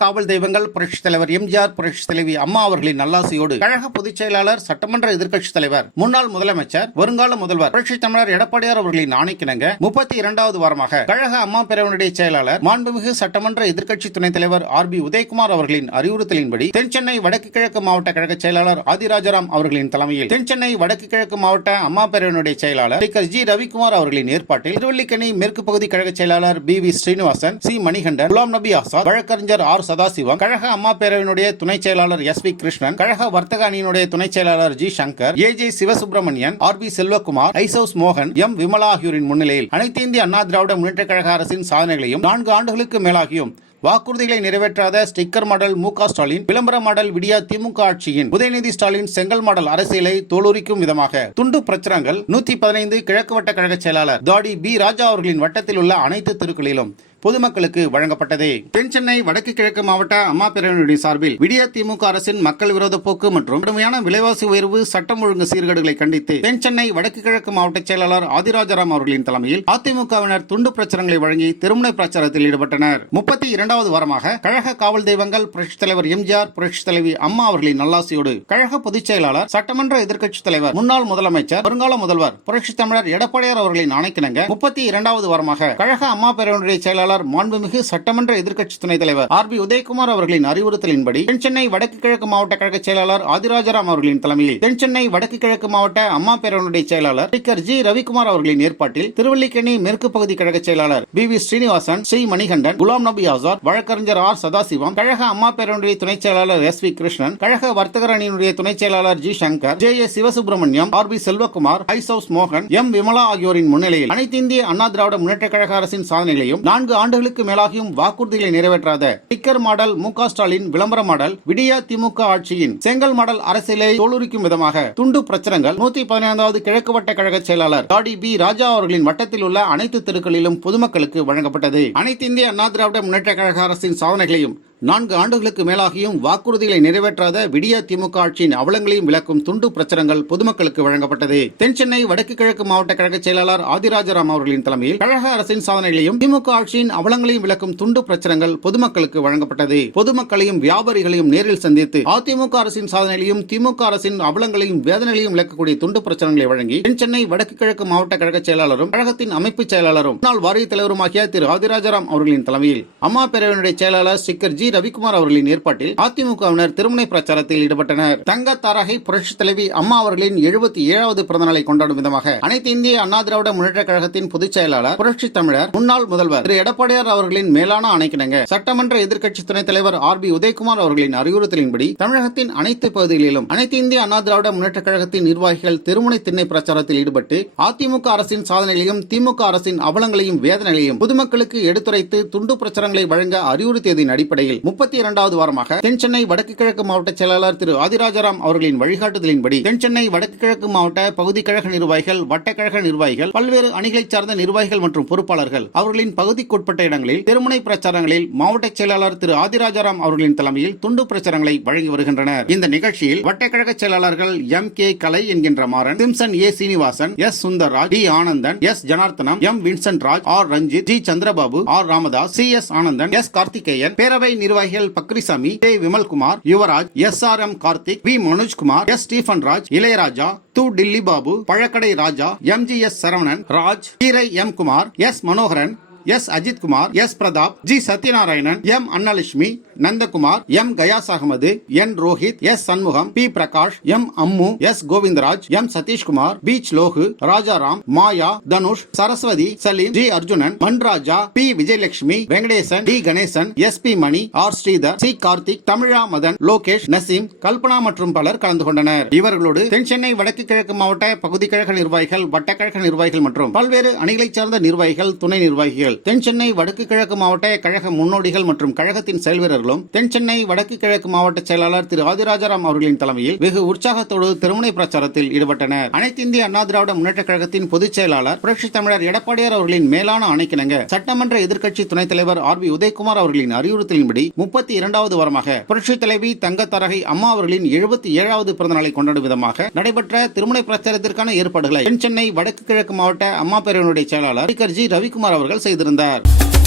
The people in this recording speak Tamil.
காவல் தெய்வங்கள் புரட்சித் தலைவர் எம்ஜிஆர் புரட்சித் தலைவி அம்மா அவர்களின் நல்லாசையோடு கழக பொதுச் செயலாளர் சட்டமன்ற எதிர்க்கட்சித் தலைவர் முன்னாள் முதலமைச்சர் வருங்கால முதல்வர் புரட்சி தமிழர் எடப்பாடியார் அவர்களின் ஆணைக்கிணங்க முப்பத்தி இரண்டாவது வாரமாக கழக அம்மா பேரவனுடைய செயலாளர் மாண்புமிகு சட்டமன்ற எதிர்க்கட்சி துணைத் தலைவர் ஆர் பி உதயகுமார் அவர்களின் அறிவுறுத்தலின்படி தென்சென்னை வடக்கு கிழக்கு மாவட்ட கழக செயலாளர் ஆதிராஜாராம் அவர்களின் தலைமையில் தென்சென்னை வடக்கு கிழக்கு மாவட்ட அம்மா பேரவனுடைய செயலாளர் ஸ்பீக்கர் ஜி. ரவிக்குமார் அவர்களின் ஏற்பாட்டில் திருவல்லிக்கேணி மேற்கு பகுதி கழக செயலாளர் P. V. Srinivasan C. Manikandan Ghulam Nabi Azad வழக்கறிஞர் ஆர். சதாசிவம் கழக அம்மா பேரவையினுடைய துணை செயலாளர் எஸ் வி கிருஷ்ணன் கழக வர்த்தக அணியினுடைய துணை செயலாளர் G Shankar A J Sivasubramanian R P Selvakumar ஐசவுஸ் மோகன் எம் விமலா ஆகியோரின் முன்னிலையில் அனைத்து இந்திய அண்ணா திராவிட முன்னேற்ற கழக அரசின் சாதனைகளையும் நான்கு ஆண்டுகளுக்கு மேலாகியும் வாக்குறுதிகளை நிறைவேற்றாத ஸ்டிக்கர் மாடல் மு ஸ்டாலின் விளம்பர மாடல் விடியா திமுக ஆட்சியின் உதயநிதி ஸ்டாலின் செங்கல் மாடல் அரசியலை தோலுரிக்கும் விதமாக துண்டு பிரச்சனங்கள் நூத்தி பதினைந்து கிழக்கு வட்ட கழக செயலாளர் தாடி பி ராஜா அவர்களின் வட்டத்தில் உள்ள அனைத்து தெருக்களிலும் பொதுமக்களுக்கு வழங்கப்பட்டது. தென் சென்னை வடக்கு கிழக்கு மாவட்ட அம்மா பேரவையினுடைய சார்பில் விடிய திமுக அரசின் மக்கள் விரோத போக்கு மற்றும் கடுமையான விலைவாசி உயர்வு சட்டம் ஒழுங்கு சீர்கேடுகளை கண்டித்து தென் சென்னை வடக்கு கிழக்கு மாவட்ட செயலாளர் ஆதிராஜாராம் அவர்களின் தலைமையில் அதிமுகவினர் துண்டு பிரச்சாரங்களை வழங்கி திருமண பிரச்சாரத்தில் ஈடுபட்டனர். முப்பத்தி இரண்டாவது வாரமாக கழக காவல் தெய்வங்கள் புரட்சி தலைவர் எம்ஜிஆர் புரட்சி தலைவி அம்மா அவர்களின் நல்லாசியோடு கழக பொதுச் செயலாளர் சட்டமன்ற எதிர்க்கட்சி தலைவர் முன்னாள் முதலமைச்சர் வருங்கால முதல்வர் புரட்சித் தமிழர் எடப்பாடியார் அவர்களின் ஆணைக்கிணங்க முப்பத்தி இரண்டாவது வாரமாக கழக அம்மா பேரவனுடைய செயலாளர் மாண்புமிகு சட்டமன்ற எதிர்க்கட்சி துணைத் தலைவர் ஆர் பி உதயகுமார் அவர்களின் அறிவுறுத்தலின்படி தென் சென்னை வடக்கு கிழக்கு மாவட்ட கழக செயலாளர் ஆதிராஜராம் அவர்களின் தலைமையில் தென் சென்னை வடக்கு கிழக்கு மாவட்ட அம்மா பேரவனுடைய செயலாளர் ஸ்பீக்கர் ஜி ரவிக்குமார் அவர்களின் ஏற்பாட்டில் திருவல்லிக்கேணி மேற்கு பகுதி கழக செயலாளர் பி வி ஸ்ரீனிவாசன் ஸ்ரீ மணிகண்டன் குலாம் நபி ஆசாத் வழக்கறிஞர் ஆர் சதாசிவம் கழக அம்மா பேரவனுடைய துணை செயலாளர் எஸ் வி கிருஷ்ணன் கழக வர்த்தகர் அணியினுடைய துணைச் செயலாளர் G Shankar J A Sivasubramaniam R P Selvakumar ஐசௌஸ் மோகன் எம் விமலா ஆகியோரின் முன்னிலையில் அனைத்து இந்திய அண்ணா திராவிட முன்னேற்ற கழக அரசின் சாதனைகளையும் நான்கு ஆண்டுகளுக்கு மேலாகியும் வாக்குறுதிகளை நிறைவேற்றாத டிக்கர் மாடல் மு ஸ்டாலின் விளம்பர மாடல் விடிய திமுக ஆட்சியின் செங்கல் மாடல் அரசியலை தோலுரிக்கும் விதமாக துண்டு பிரச்சனைகள். நூத்தி பதினைந்தாவது கிழக்கு வட்ட கழக செயலாளர் டாடி பி ராஜா அவர்களின் வட்டத்தில் உள்ள அனைத்து தெருக்களிலும் பொதுமக்களுக்கு வழங்கப்பட்டது. அனைத்து இந்திய அண்ணா திராவிட முன்னேற்ற கழக அரசின் சாதனைகளையும் நான்கு ஆண்டுகளுக்கு மேலாகியும் வாக்குறுதிகளை நிறைவேற்றாத விடிய திமுக ஆட்சியின் அவலங்களையும் விளக்கும் துண்டு பிரச்சனங்கள் பொதுமக்களுக்கு வழங்கப்பட்டது. தென் சென்னை வடக்கு கிழக்கு மாவட்ட கழக செயலாளர் ஆதிராஜராம் அவர்களின் தலைமையில் கழக அரசின் சாதனைகளையும் திமுக ஆட்சியின் அவலங்களையும் விளக்கும் துண்டு பிரச்சனங்கள் பொதுமக்களுக்கு வழங்கப்பட்டது. பொதுமக்களையும் வியாபாரிகளையும் நேரில் சந்தித்து அதிமுக அரசின் சாதனைகளையும் திமுக அரசின் அவலங்களையும் வேதனைகளையும் விளக்கக்கூடிய துண்டு பிரச்சுரங்களை வழங்கி தென் சென்னை வடக்கு கிழக்கு மாவட்ட கழக செயலாளரும் கழகத்தின் அமைப்பு செயலாளரும் முன்னாள் வாரிய தலைவருமாகிய திரு ஆதிராஜராம் அவர்களின் தலைமையில் அம்மா பேரவையினுடைய செயலாளர் ஸ்டிக்கர் ஜி ரவிக்குமார் அவர்களின் ஏற்பாட்டில் அதிமுகவினர் திருமுனை பிரச்சாரத்தில் ஈடுபட்டனர். தங்க தாரகை புரட்சி தலைவி அம்மா அவர்களின் எழுபத்தி ஏழாவது பிறந்தநாளை கொண்டாடும் விதமாக அனைத்து இந்திய அண்ணா திராவிட முன்னேற்ற கழகத்தின் பொதுச் செயலாளர் புரட்சி தமிழர் முன்னாள் முதல்வர் திரு. எடப்பாடியார் அவர்களின் மேலான அணைக்கிணங்க சட்டமன்ற எதிர்க்கட்சி துணைத் தலைவர் ஆர். பி. உதயகுமார் அவர்களின் அறிவுறுத்தலின்படி தமிழகத்தின் அனைத்து பகுதிகளிலும் அனைத்து இந்திய அண்ணா திராவிட முன்னேற்ற கழகத்தின் நிர்வாகிகள் திருமுனை திண்ணை பிரச்சாரத்தில் ஈடுபட்டு அதிமுக அரசின் சாதனைகளையும் திமுக அரசின் அவலங்களையும் வேதனைகளையும் பொதுமக்களுக்கு எடுத்துரைத்து துண்டு பிரச்சாரங்களை வழங்க அறிவுறுத்தியதின் அடிப்படையில் முப்பத்தி இரண்டாவது வாரமாக தென் சென்னை வடக்கு கிழக்கு மாவட்ட செயலாளர் திரு ஆதிராஜாராம் அவர்களின் வழிகாட்டுதலின்படி தென் சென்னை வடக்கு கிழக்கு மாவட்ட பகுதி கழக நிர்வாகிகள் வட்டக்கழக நிர்வாகிகள் பல்வேறு அணிகளைச் சார்ந்த நிர்வாகிகள் மற்றும் பொறுப்பாளர்கள் அவர்களின் பகுதிக்குட்பட்ட இடங்களில் திருமுனை பிரச்சாரங்களில் மாவட்ட செயலாளர் திரு ஆதிராஜாராம் அவர்களின் தலைமையில் துண்டு பிரச்சாரங்களை வழங்கி வருகின்றனர். இந்த நிகழ்ச்சியில் வட்டக்கழக செயலாளர்கள் எம் கே கலை என்கின்ற Maran Simson A Srinivasan S Sundarraj T Anandan S Janarthanam M Vincent Raj R Ranjith G Chandrababu R Ramadoss C S Anandan S Karthikeyan பேரவை நிர்வாகிகள் Pakrisamy K. Vimalkumar Yuvaraj S. R. M. Karthik V. Manojkumar S. Stephen Raj Ilaiyaraja து. Dilli Babu பழக்கடை Raja M. G. S. Saravanan Raj. கீரை M. Kumar S. Manoharan S Ajithkumar S Pratap G Sathyanarayanan M Annalakshmi Nandakumar M Gayas Ahmed N Rohit S Shanmugam P Prakash M Ammu S Govindaraj M Sathishkumar beach Logu Rajaram Maya Dhanush Saraswathi Salim G Arjunan Manraja P Vijayalakshmi Venkatesan T Ganesan S P Mani R Sridhar C Karthik Tamizha Madhan Lokesh Naseem Kalpana மற்றும் பலர் கலந்து கொண்டனர். இவர்களோடு தென் சென்னை வடக்கு கிழக்கு மாவட்ட பகுதி கழக நிர்வாகிகள் வட்டக்கழக நிர்வாகிகள் மற்றும் பல்வேறு அணிகளைச் சார்ந்த நிர்வாகிகள் துணை நிர்வாகிகள் தென் சென்னை வடக்கு கிழக்கு மாவட்ட கழக முன்னோடிகள் மற்றும் கழகத்தின் செயல்வீரர்களும் தென் சென்னை வடக்கு கிழக்கு மாவட்ட செயலாளர் திரு ஆதிராஜாராம் அவர்களின் தலைமையில் வெகு உற்சாகத்தோடு திருமுனை பிரச்சாரத்தில் ஈடுபட்டனர். அனைத்து இந்திய அண்ணா திராவிட முன்னேற்ற கழகத்தின் பொதுச் செயலாளர் புரட்சி தமிழர் எடப்பாடியார் அவர்களின் மேலான ஆணைக்கிணங்க சட்டமன்ற எதிர்க்கட்சி துணைத் தலைவர் ஆர் பி உதயகுமார் அவர்களின் அறிவுறுத்தலின்படி முப்பத்தி இரண்டாவது வாரமாக புரட்சி தலைவி தங்கத்தரகை அம்மா அவர்களின் எழுபத்தி ஏழாவது பிறந்தநாளை கொண்டாடும் விதமாக நடைபெற்ற திருமுனை பிரச்சாரத்திற்கான ஏற்பாடுகளை தென் சென்னை வடக்கு கிழக்கு மாவட்ட அம்மா பேரவனுடைய செயலாளர் ரவிக்குமார் அவர்கள் செய்திருந்தார். வைத்திருந்தார்